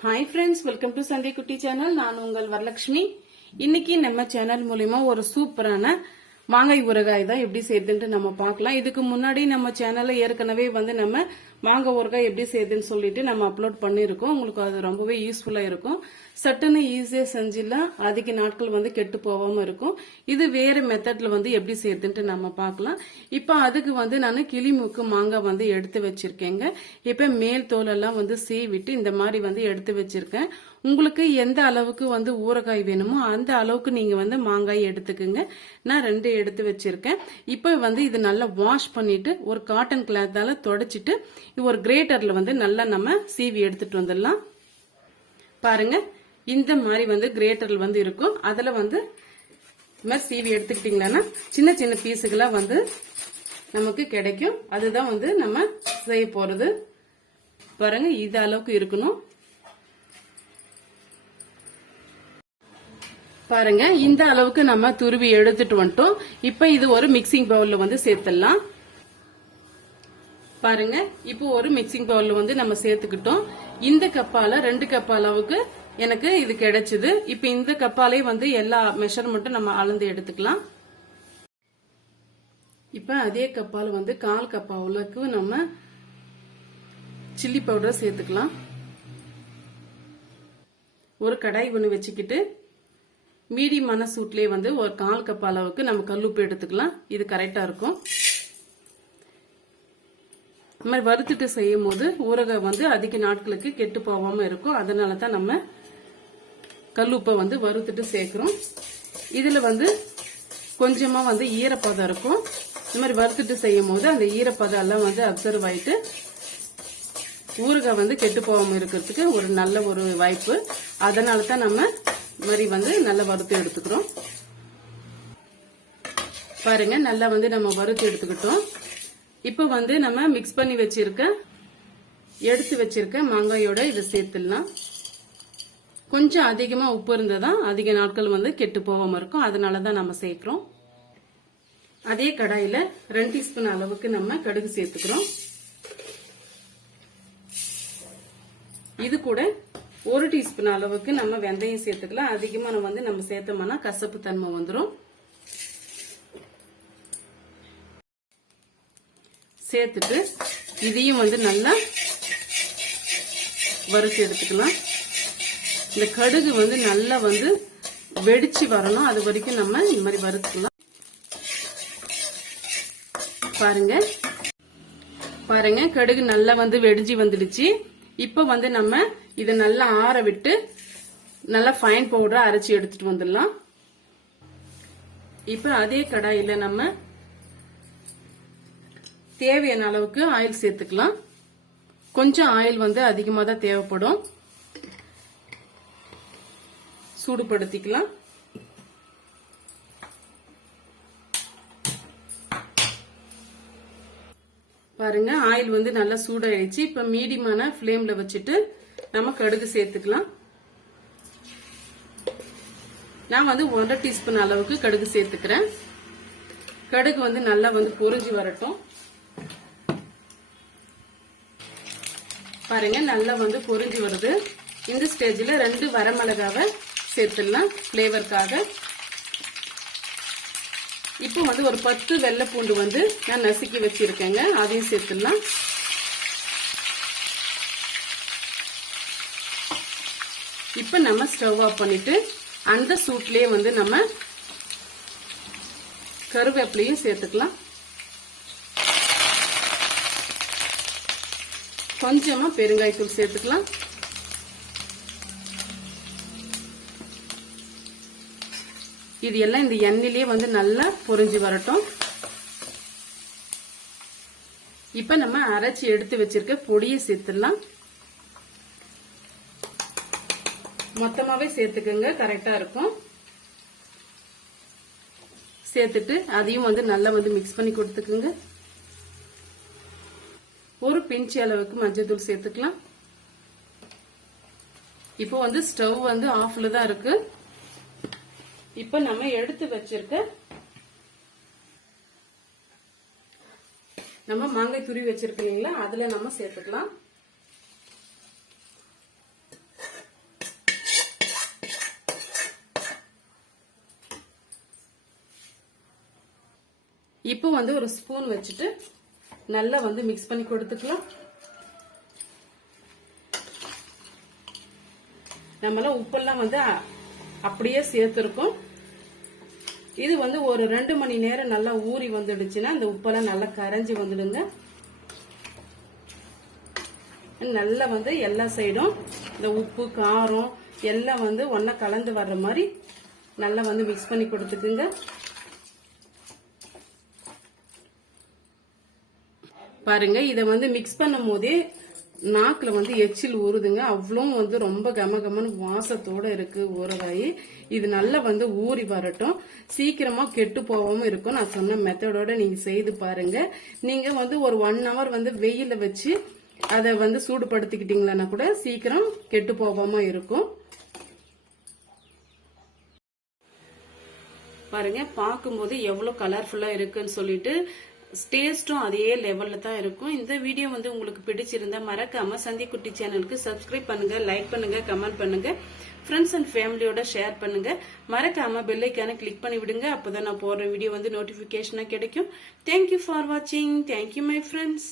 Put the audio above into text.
Hi friends, welcome to संध्या कुट्टी channel. நான் உங்கள் வரலட்சுமி। இன்னைக்கு நம்ம சேனல் மூலமா ஒரு சூப்பரான மாங்காய் ஊறுகாய் தான் எப்படி செய்யுதுன்னு நம்ம பார்க்கலாம்। இதுக்கு முன்னாடி நம்ம சேனல்ல ஏற்கனவே நம்ம மாங்காய் ஊறுகாய் எப்படி செய்யுதுன்னு சொல்லிட்டு நம்ம அப்லோட் பண்ணியிருக்கோம்। உங்களுக்கு அது ரொம்பவே யூஸ்ஃபுல்லா இருக்கும்। சட்டுன்னு ஈஸியா செஞ்சிடலாம், அதிக நாட்கள் கெட்டு போகாம இருக்கும்। இது வேற மெத்தட்ல எப்படி செய்யுதுன்னு நம்ம பார்க்கலாம்। இப்போ அதுக்கு நான் கிளிமூக்கு மாங்காய் எடுத்து வச்சிருக்கேங்க। இப்போ மேல் தோலெல்லாம் சீவிட்டு இந்த மாதிரி எடுத்து வச்சிருக்கேன்। உங்களுக்கு எந்த அளவுக்கு ஊறுகாய் வேணுமோ அந்த அளவுக்கு நீங்க மாங்காய் எடுத்துக்குங்க। நான் 2 எடுத்து வச்சிருக்கேன்। இப்போ இது நல்லா வாஷ் பண்ணிட்டு ஒரு காட்டன் கிளாத்தால தொடச்சிட்டு ஒரு கிரேட்டர்ல நல்லா நம்ம சீவி எடுத்துட்டு வந்துடலாம்। பாருங்க, இந்த மாதிரி கிரேட்டர்ல இருக்கும்। அதுல சீவி எடுத்துக்கிட்டீங்கன்னா சின்ன சின்ன பீஸுகளா நமக்கு கிடைக்கும்। அதுதான் நம்ம செய்ய போறது। பாருங்க, இது அளவுக்கு இருக்கணும்। பாருங்க, இந்த அளவுக்கு நம்ம துருவி எடுத்துட்டு வந்துட்டோம்। இப்ப இது ஒரு மிக்சிங் பவுல்ல சேர்த்துடலாம்। பாருங்க, இப்போ ஒரு மிக்சிங் பவுல்ல நம்ம சேர்த்துக்கிட்டோம்। இந்த கப்பால 2 கப் அளவுக்கு எனக்கு இது கிடைச்சது। இப்ப இந்த கப்பாலே எல்லா மெஷர்மெண்ட்டும் நம்ம அளந்து எடுத்துக்கலாம்। இப்ப அதே கப்பால 1/4 கப் அளவுக்கு நம்ம சில்லி பவுடர் சேர்த்துக்கலாம்। ஒரு கடாய் ஒண்ணு வச்சுக்கிட்டு மீடியமான சூட்லயே ஒரு 1/4 கப் அளவுக்கு நம்ம கல்லுப்பு எடுத்துக்கலாம்। இது கரெக்டா இருக்கும்। நம்ம வறுத்துட்டு செய்யும் போது ஊறுகாய் அதிக நாட்களுக்கு கெட்டு போகாம இருக்கும்। அதனால தான் நம்ம கல்லுப்பை வறுத்துட்டு சேர்க்கிறோம்। இதுல கொஞ்சமா ஈரப்பதம் இருக்கும்। இந்த மாதிரி வறுத்துட்டு செய்யும் போது அந்த ஈரப்பதம் எல்லாம் அப்சர்வ் ஆயிட்டு ஊறுகாய் கெட்டு போகாம இருக்கிறதுக்கு ஒரு நல்ல ஒரு வாய்ப்பு। அதனால தான் நம்ம மாதிரி நல்லா வறுத்து எடுத்துக்கிறோம்। பாருங்க, நல்லா நம்ம வறுத்து எடுத்துக்கிட்டோம்। இப்ப நம்ம மிக்ஸ் பண்ணி எடுத்து வச்சிருக்க மாங்காயோட இதை சேர்த்துடலாம்। கொஞ்சம் அதிகமா உப்பு இருந்ததா அதிக நாட்கள் கெட்டு போகாம இருக்கும்। அதனாலதான் நம்ம சேர்க்கிறோம்। அதே கடாயில 2 டீஸ்பூன் அளவுக்கு நம்ம கடுகு சேர்த்துக்கிறோம்। இது கூட 1 டீஸ்பூன் அளவுக்கு நம்ம வெந்தயம் சேர்த்துக்கலாம்। அதிகமா நம்ம சேர்த்தோம்னா கசப்பு தன்மை வந்துடும்। சேர்த்துட்டு இதையும் நல்லா வறுத்து எடுத்துக்கலாம்। இந்த கடுகு நல்லா வெடிச்சு வரணும், அது வரைக்கும் நம்ம இந்த மாதிரி வறுத்துக்கலாம்। பாருங்க பாருங்க, கடுகு நல்லா வெடிஞ்சு வந்துடுச்சு। இப்ப நம்ம இதை நல்லா ஆற விட்டு நல்லா ஃபைன் பவுடரா அரைச்சி எடுத்துட்டு வந்துடலாம்। இப்ப அதே கடாயில நம்ம தேவையான அளவுக்கு ஆயில் சேர்த்துக்கலாம்। கொஞ்சம் ஆயில் அதிகமா தான் தேவைப்படும்। சூடுபடுத்திக்கலாம்। பாருங்க, ஆயில் நல்லா சூடாயிடுச்சு। இப்ப மீடியமான ஃப்ளேம்ல வச்சுட்டு நம்ம கடுகு சேர்த்துக்கலாம்। நான் 1/2 டீஸ்பூன் அளவுக்கு கடுகு சேர்த்துக்கிறேன்। கடுகு நல்லா பொரிஞ்சு வரட்டும்। பாருங்க, நல்லா பொரிஞ்சு வருது। இந்த ஸ்டேஜ்ல 2 வரமிளகாவை சேர்த்துடலாம் ஃபிளேவருக்காக। இப்போ ஒரு 10 வெள்ளை பூண்டு நான் நசுக்கி வச்சிருக்கேங்க, அதையும் சேர்த்துடலாம்। இப்ப நம்ம ஸ்டவ் ஆஃப் பண்ணிட்டு அந்த சூட்லயே நம்ம கருவேப்பிலையும் சேர்த்துக்கலாம்। கொஞ்சமா பெருங்காயத்தூள் சேர்த்துக்கலாம்। இது எல்லாம் இந்த எண்ணெயிலேயே நல்லா பொரிஞ்சு வரட்டும்। இப்ப நம்ம அரைச்சி எடுத்து வச்சிருக்க பொடியை சேர்த்துடலாம்। மொத்தமாவே சேர்த்துக்கங்க, கரெக்டா இருக்கும்। சேர்த்துட்டு அதையும் நல்லா மிக்ஸ் பண்ணி கொடுத்துக்குங்க। ஒரு பிஞ்ச் அளவுக்கு மஞ்சள் தூள் சேர்த்துக்கலாம்। இப்போ ஸ்டவ் ஆஃப்ல தான் இருக்கு। இப்ப நம்ம எடுத்து வச்சிருக்க நம்ம மாங்காய் துருவி வச்சிருக்கீங்களா, அதுல நம்ம சேர்த்துக்கலாம்। இப்போ வந்து ஒரு ஸ்பூன் வச்சுட்டு நல்லா வந்து மிக்ஸ் பண்ணி கொடுத்துக்கலாம். நம்மளாம் உப்பெல்லாம் வந்து அப்படியே சேர்த்துருக்கோம். இது வந்து ஒரு 2 மணி நேரம் நல்லா ஊறி வந்துடுச்சுன்னா இந்த உப்பெல்லாம் நல்லா கரைஞ்சி வந்துடுங்க. நல்லா வந்து எல்லா சைடும் இந்த உப்பு காரம் எல்லாம் வந்து ஒன்னா கலந்து வர்ற மாதிரி நல்லா வந்து மிக்ஸ் பண்ணி கொடுத்துக்குங்க. பாருங்க, இத வந்து மிக்ஸ் பண்ணும் போதே நாக்குல வந்து எச்சில் ஊறுதுங்க. அவ்வளவும் வந்து ரொம்ப கமகமன்னு வாசத்தோட இருக்கு ஊறுகாய். இது நல்லா வந்து ஊறி வரட்டும், சீக்கிரமா கெட்டு போகாம இருக்கும். நான் சொன்ன மெத்தடோட நீங்க செய்து பாருங்க. நீங்க வந்து ஒரு 1 hour வந்து வெயில வச்சு அதை வந்து சூடுபடுத்திக்கிட்டீங்களா கூட சீக்கிரம் கெட்டு போகாம இருக்கும். பாருங்க, பார்க்கும்போது எவ்வளவு கலர்ஃபுல்லா இருக்குன்னு சொல்லிட்டு டேஸ்டும் அதே லெவல்ல தான் இருக்கும். இந்த வீடியோ வந்து உங்களுக்கு பிடிச்சிருந்தா மறக்காம சந்திக்குட்டி சேனலுக்கு சப்ஸ்கிரைப் பண்ணுங்க, லைக் பண்ணுங்க, கமெண்ட் பண்ணுங்க, ஃப்ரெண்ட்ஸ் அண்ட் ஃபேமிலியோட ஷேர் பண்ணுங்க. மறக்காம பெல் ஐக்கான கிளிக் பண்ணி விடுங்க. அப்பதான் நான் போடுற வீடியோ வந்து நோட்டிபிகேஷனா கிடைக்கும். தேங்க்யூ ஃபார் வாட்சிங். Thank you my friends.